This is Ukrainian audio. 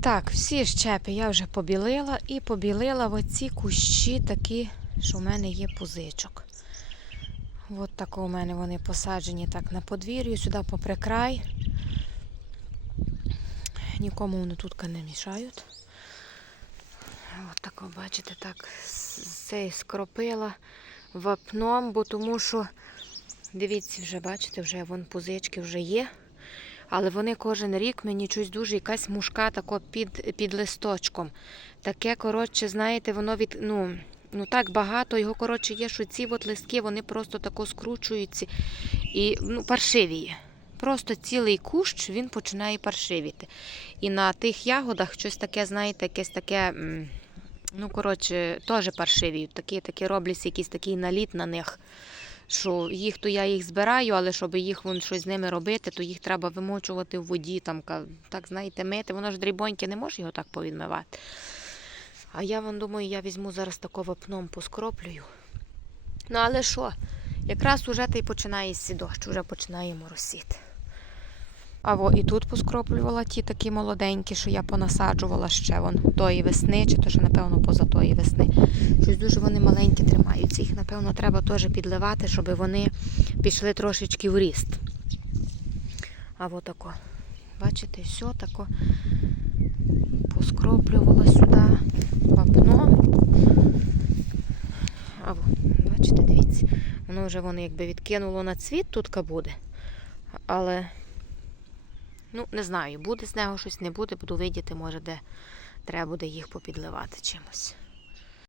Так, всі щепи я вже побілила і побілила в оці кущі такі, що в мене є пузичок. От тако у мене вони посаджені так на подвір'ю, сюди попри край. Нікому вони тут не мішають. От тако, бачите, так цей скропила вапном, бо тому що, дивіться, вже бачите, вже вон пузички вже є. Але вони кожен рік мені щось дуже якась мушка тако під, під листочком. Таке, коротше, знаєте, воно від. ну, ну так багато його, коротше, є, що ці от листки вони просто тако скручуються і ну, паршивіє. Просто цілий кущ він починає паршивіти. І на тих ягодах щось таке, знаєте, якесь таке, ну, коротше, теж паршивіють. Такі, такі робляться якийсь такий наліт на них. Що їх то я їх збираю, але щоб їх вон щось з ними робити, то їх треба вимочувати в воді, там, так знаєте, мити. Воно ж дрібоньке не може його так повідмивати. А я вон думаю, я візьму зараз тако вапном поскроплюю. Ну, але що? Якраз уже та й починає сі дощ, вже починає моросіти. А во і тут поскроплювала ті такі молоденькі, що я понасаджувала ще вон тої весни, чи то що, напевно, поза тої весни. Щось дуже вони маленькі тримаються. Їх, напевно, треба теж підливати, щоб вони пішли трошечки в ріст. А от тако. Бачите, все тако поскроплювала сюди вапно. А во, бачите, дивіться, воно вже воно якби відкинуло на цвіт, тут буде. Але, ну, не знаю, буде з нього щось, не буде, буду видіти, може, де треба буде їх попідливати чимось.